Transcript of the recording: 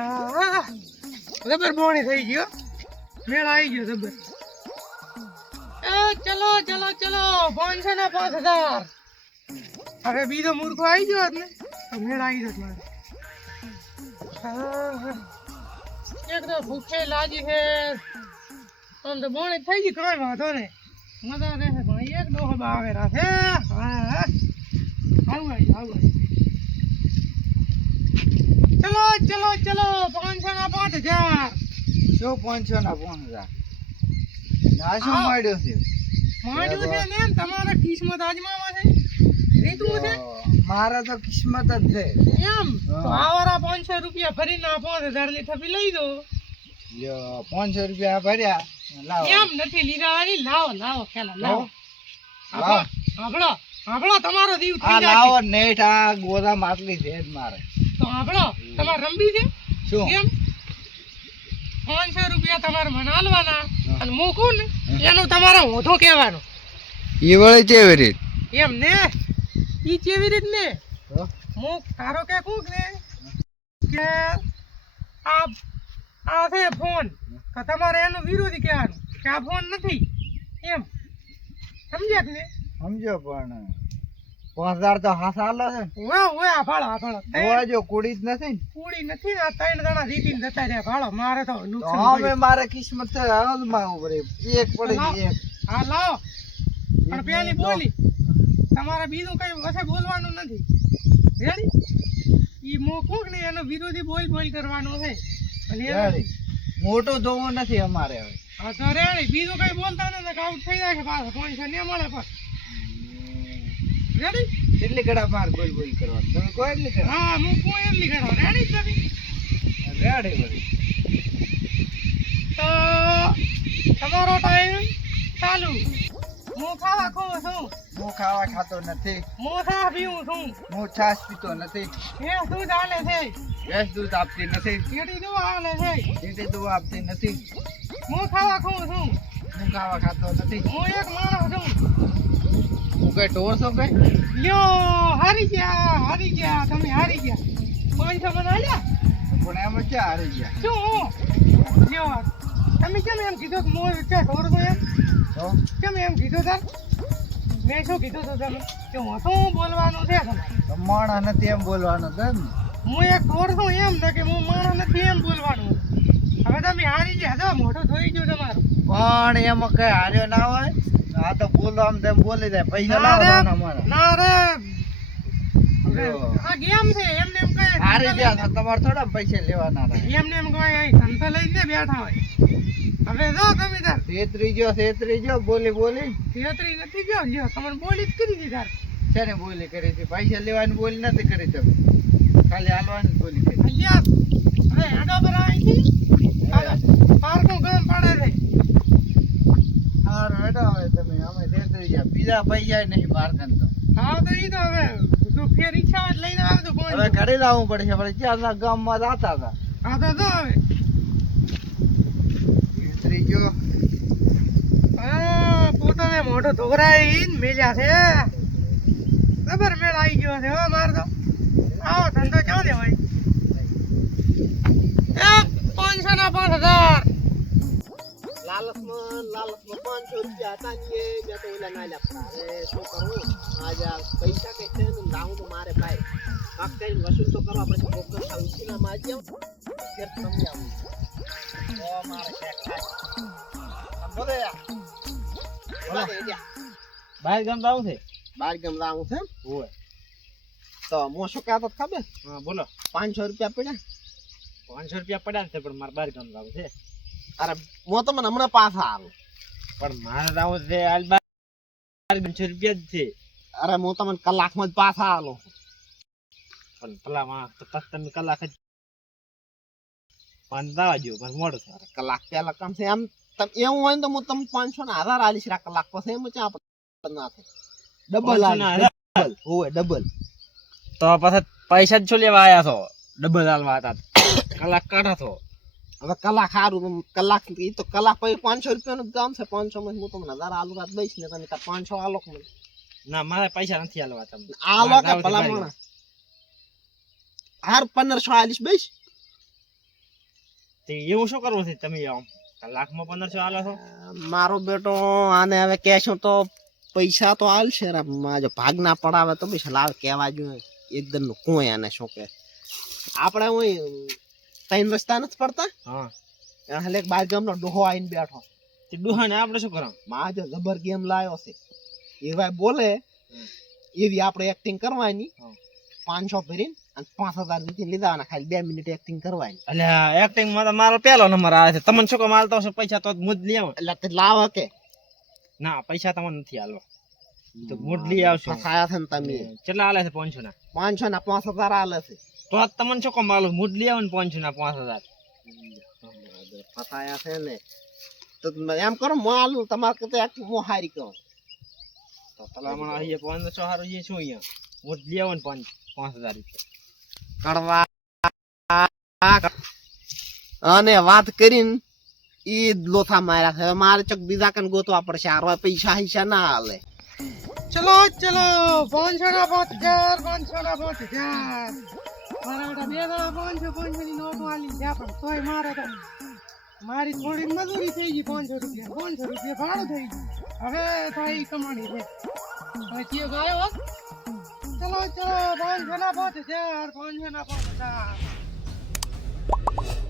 હા જબર બોણી થઈ ગયો મેળ આવી ગયો જબર એ ચલો ચલો ચલો 500 ના 5000 હવે બીજો મૂર્ખો આવી ગયો ને તો મેળ આવી જતો મારે એક તો ભૂખે લાગી છે આમ તો બોણી થઈ ગઈ કઈ વાંધો ને મજા રહેશે પણ એક ડોહો બાવે રાખે હા આવું ચલો ચલો ચલો 500 ના 5000 શું 500 ના 5000 ના શું મળ્યો છે ને તમારા કિસ્મત આજમાવા છે રીતું છે મારા તો કિસ્મત જ છે એમ તો આવારા 500 રૂપિયા ભરીને 5000 ની થપી લઈ દો યો 500 રૂપિયા ભર્યા લાવો એમ નથી લીધા લાવો ખેલા લાવો આપણો તમારો દીવ થઈ જાય લાવો નેટ આ ગોદા માટલી છે જ મારે તો આપણો તમાર રંબી છે શું એમ 500 રૂપિયા તમારે મને આલવાના અને મૂકું ને એનું તમારે હોધો કહેવાનો ઈ વળે કેવી રીત એમ ને ઈ કેવી રીત ને મૂક તારો કે કુક ને કે આ છે ફોન તો તમારે એનો વિરોધી કહેવાનું કે આ ફોન નથી એમ સમજ્યા કે ને સમજો પણ 5000 તો હાસ આલો છે ઓય આભાળો ઓવા જો કુડી જ નથી પૂરી નથી આ 3 જણા જીતીને જતા રહ્યા ભાળો મારે તો નુકસાન હવે મારે કિસ્મત છે હાલમાં ઉપર એક પડી એક હા લાવો પણ પેલી બોલી તમારે બીજું કઈ વસે બોલવાનું નથી રેડી ઈ મોકુક ને એનો વિરોધી બોલ કરવાનો છે અને રેડી મોટો જોવો નથી અમારે હવે હા તો રેડી બીજું કઈ બોલતા નથી કે આઉટ થઈ જાય કે પાછો 500 ને મળે પણ રેડી કેટલી કડા માર બોલ કરવા તમે કોઈ એટલી કડા હા હું કોઈ એટલી કડા રેડી તમે રેડી બોલી તો તમારો ટાઈમ ચાલુ હું ખાવા ખાઉં છું હું ખાવા ખાતો નથી હું ચા પીઉં છું હું છાશ પીતો નથી એ દૂધ હાલે છે ભેંસ દૂધ આપતી નથી કેટી દવા હાલે છે ચીટી દવા આપતી નથી હું ખાવા ખાઉં છું હું ખાવા ખાતો નથી હું એક માણસ છું હું કઈ ઢોર છો કઈ લ્યો હારી ગયા તમે હારી ગયા 500 મને આલ્યા પણ એમાં ક્યાં હારી ગયા શું લ્યો તમે કેમ એમ કીધું કે મોર ક્યાં ઢોર છો એમ તો કેમ એમ કીધું સર મેં શું કીધું તું તમે કે હું શું બોલવાનું છે તમારે માણા નથી એમ બોલવાનું છે ને હું એક ઢોર છું એમ ને કે હું માણસ નથી એમ બોલવાનું હવે તમે હારી ગયા તો મોઢું ધોઈ ગયું તમારું પણ એમાં કઈ હાર્યો ના હોય આ તો બોલો આમ તેમ બોલી જાય પૈસા લાવો ના મારા ના રે આ ગેમ છે એમને એમ કઈ હારી ગયા તો તમારે થોડા પૈસા લેવાના રહે એમને એમ કઈ અહીં સંતો લઈને બેઠા હોય હવે જો તમે તાર છેતરી ગયો બોલી છેતરી નથી ગયો લ્યો તમને બોલી જ કરી દીધા છે ને બોલી કરી હતી પૈસા લેવાની બોલી નથી કરી તમે ખાલી હાલવાની બોલી કરી અલ્યા હવે હેડો પર આવી પાર્કો ગમ પડે છે હાર હેડો હવે તમે અમે છેતરી ગયા બીજા પૈસા નહીં મારકન તો હા તો ઈ તો હવે તું ફેર ઈચ્છા હોય લઈને આવે તો કોઈ હવે ઘરે લાવવું પડશે પણ ક્યાં ગામમાં જતા હતા હા તો જો હવે છેતરી ગયો પોતાને મોઢું ધોરાઈને મેલ્યા છે ખબર મેળ આવી ગયો છે હો માર તો આવો ધંધો ક્યાં દેવાય એ 500 ના 5000 લાલચમાં 500 રૂપિયા હતા ને મેં તો ઓલા ના લાપતા હવે શું કરું આજે આ પૈસા કઈ છે ને લાવું તો મારે ભાઈ કાક કઈ વસૂલ તો કરવા પડશે ફોકસ ઉસીનામાં આવી જાવ ફેર સમજાવું ઓ મારે ચેક થાય બોલે બહાર ગામ જાવું છે બાર ગામ લાવું છે હોય તો હું શું કહેતો ખબર હા બોલો 500 રૂપિયા પડ્યા 500 રૂપિયા પડ્યા છે પણ મારે બહાર ગામ જાવું છે અરે હું તો મને હમણાં પાછા આવું પણ મારે જાવું છે હાલ 500 રૂપિયા જ છે અરે હું તમને કલાકમાં જ પાછા આલો પણ પેલા તો તમે કલાક જ પણ દાવા જો મારે મોડું છે કલાક પહેલા કામ છે એમ તમે એવું હોય ને તો હું તમને 500 ના 1000 આલીશ આ કલાક પછી એમ ચા ના થાય ડબલ હોય ડબલ તો પાછા પૈસા જ છો લેવા આયા છો ડબલ હાલવા હતા કલાક કાઢા છો હવે કલાક સારું કલાક એ તો કલાક પછી 500 રૂપિયાનું દામ છે 500 માં હું તમને 1000 આલુ રાત દઈશ ને તમે 500 આલો મને ના મારે પૈસા નથી હાલવા તમને આલો કે ભલા માણસ હાર 1500 આલીશ બેસ તે એવું શું કરવું છે તમે આમ કલાકમાં 1500 આલો છો મારો બેટો આને હવે કહેશું તો પૈસા તો આલશે રે જો ભાગ ના પડાવે તો બી લાવ કહેવા જોઈએ એકદમ નું કોઈ આને શું કે આપણે હું ત્રણ રસ્તા નથી પડતા હા હાલે એક બાર ગામનો ડોહો આવીને બેઠો તે ડુહાને આપણે શું કરવાનું માં જો જબર ગેમ લાવ્યો છે એ ભાઈ બોલે એવી આપણે એક્ટિંગ કરવાની હા. 500 ભરીને અને 5000 નીચે લીધા ખાલી 2 મિનિટ એક્ટિંગ કરવાની એટલે એક્ટિંગ માં તો મારો પહેલો નંબર આવે છે તમને શું કામ આલતો હશે પૈસા તો મુજ લઈ આવો એટલે તે લાવ કે ના પૈસા તમને નથી આલવા તો મુજ લઈ આવશો ફસાયા છે ને તમે કેટલા આલે છે 500 ના 500 ના 5000 આલે છે તો આ તમને શું કામ આલો મુજ લઈ આવો ને 500 ના 5000 ફસાયા છે ને તો એમ કરો હું આલું તમારે કરતા એક હું હારી કહું તો તલામણ અહીંયા 1500 હારું એ શું અહીંયા મુજ લઈ આવો ને 5000 રૂપિયા કડવા અને વાત કરીને ઈ લોથા માર્યા છે હવે મારે ચક બીજા કન ગોતવા પડશે આ પૈસા હિસા ના હાલે ચલો ચલો 500 ના 5000 500 ના 5000 મારા બેટા બે દાડા 500 ની નોટો આલી ગયા પણ તોય મારે તો મારી થોડી મજૂરી થઈ ગઈ 500 રૂપિયા ભાડું થઈ ગયું હવે થાય કમાણી છે હવે કયો ગાયો ચલો ચલો 500 ના 5000 500 ના 5000